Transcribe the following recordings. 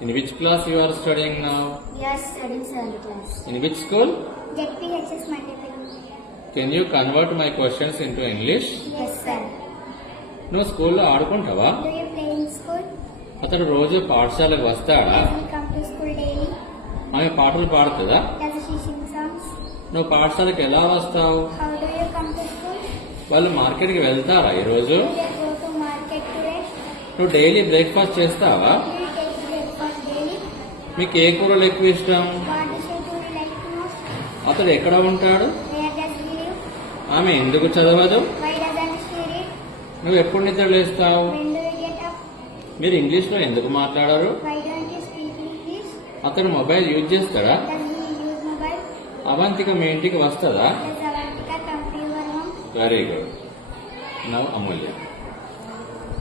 In which class you are studying now? We are studying seventh class. In which school? ZPHS Multiple. Can you convert my questions into English? Yes, sir. నువ్వు స్కూల్లో ఆడుకుంటావా Do you play in school? అతడు రోజు పాఠశాలకు వస్తాడా Does he come to school daily? ఆమె పాటలు పాడుతుందా Does she sing songs? నువ్వు పాఠశాలకు ఎలా వస్తావు How do you come to school? వాళ్ళు మార్కెట్కి వెళ్తారా ఈరోజు Do you go to market today? నువ్వు డైలీ బ్రేక్ఫాస్ట్ చేస్తావా Do you? మీకు ఏ కూరలు ఎక్కువ ఇష్టం? అతడు ఎక్కడ ఉంటాడు? ఆమె ఎందుకు చదవదు? నువ్వు ఎప్పుడు నిద్రలేస్తావు మీరు ఇంగ్లీష్లో ఎందుకు మాట్లాడారు? అతను మొబైల్ యూజ్ చేస్తాడా? అవంతిక మీ ఇంటికి వస్తుందా? Very good now Amulya.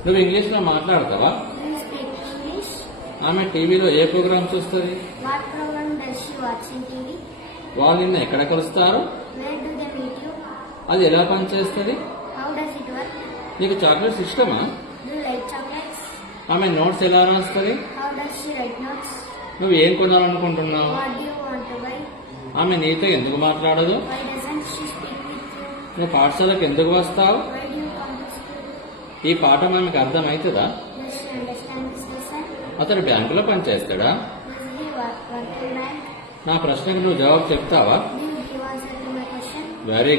నువ్వు ఇంగ్లీష్లో మాట్లాడతావా? ఆమె టీవీలో ఏ ప్రోగ్రామ్ చూస్తుంది? వాళ్ళు నిన్న ఎక్కడ కలుస్తారు? అది ఎలా పనిచేస్తుంది? నీకు చాక్లెట్స్ ఇష్టమా? ఆమె నోట్స్ ఎలా రాస్తుంది? నువ్వు ఏం కొనాలనుకుంటున్నావు? ఆమె నీతో ఎందుకు మాట్లాడదు? నువ్వు పాఠశాలకు ఎందుకు వస్తావు? ఈ పాఠం ఆమెకు అర్థమవుతుందా? అతను బ్యాంకులో పని చేస్తాడా నా ప్రశ్నకు నువ్వు జవాబు చెప్తావా?